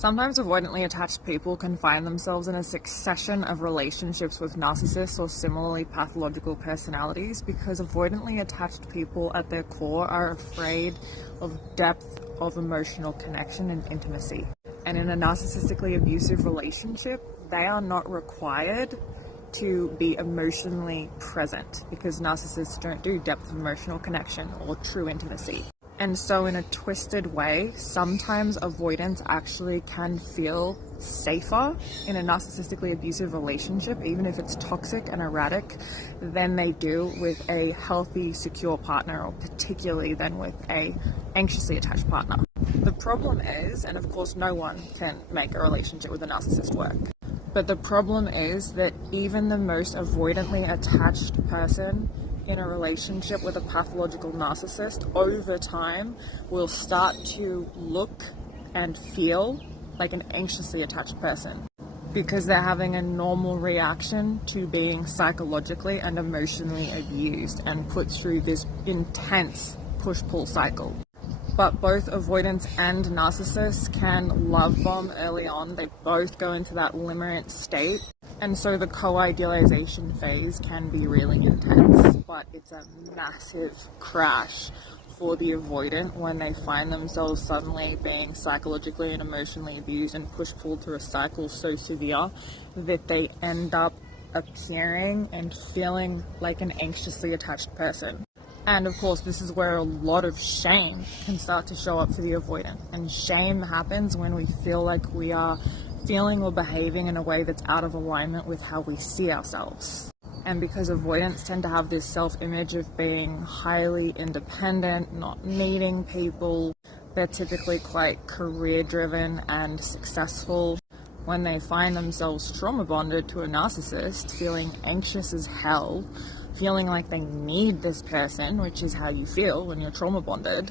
Sometimes avoidantly attached people can find themselves in a succession of relationships with narcissists or similarly pathological personalities because avoidantly attached people at their core are afraid of depth of emotional connection and intimacy. And in a narcissistically abusive relationship, they are not required to be emotionally present because narcissists don't do depth of emotional connection or true intimacy. And so in a twisted way, sometimes avoidance actually can feel safer in a narcissistically abusive relationship, even if it's toxic and erratic, than they do with a healthy, secure partner, or particularly than with a anxiously attached partner. The problem is, and of course no one can make a relationship with a narcissist work, but the problem is that even the most avoidantly attached person in a relationship with a pathological narcissist over time will start to look and feel like an anxiously attached person because they're having a normal reaction to being psychologically and emotionally abused and put through this intense push-pull cycle. But both avoidance and narcissists can love bomb early on. They both go into that limerent state. And so the co-idealization phase can be really intense, but it's a massive crash for the avoidant when they find themselves suddenly being psychologically and emotionally abused and push-pulled through a cycle so severe that they end up appearing and feeling like an anxiously attached person. And of course, this is where a lot of shame can start to show up for the avoidant. And shame happens when we feel like we are feeling or behaving in a way that's out of alignment with how we see ourselves. And because avoidants tend to have this self-image of being highly independent, not needing people, they're typically quite career-driven and successful. When they find themselves trauma bonded to a narcissist, feeling anxious as hell, feeling like they need this person, which is how you feel when you're trauma bonded,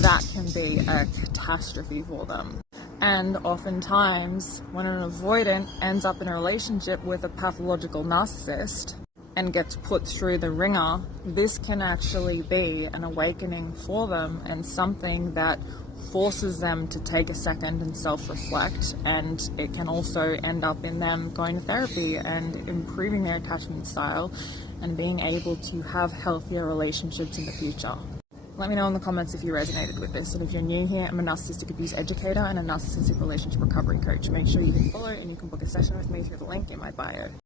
that can be a catastrophe for them. And oftentimes, when an avoidant ends up in a relationship with a pathological narcissist and gets put through the ringer, this can actually be an awakening for them and something that forces them to take a second and self-reflect, and it can also end up in them going to therapy and improving their attachment style and being able to have healthier relationships in the future. Let me know in the comments if you resonated with this, and if you're new here, I'm a narcissistic abuse educator and a narcissistic relationship recovery coach. Make sure you can follow and you can book a session with me through the link in my bio.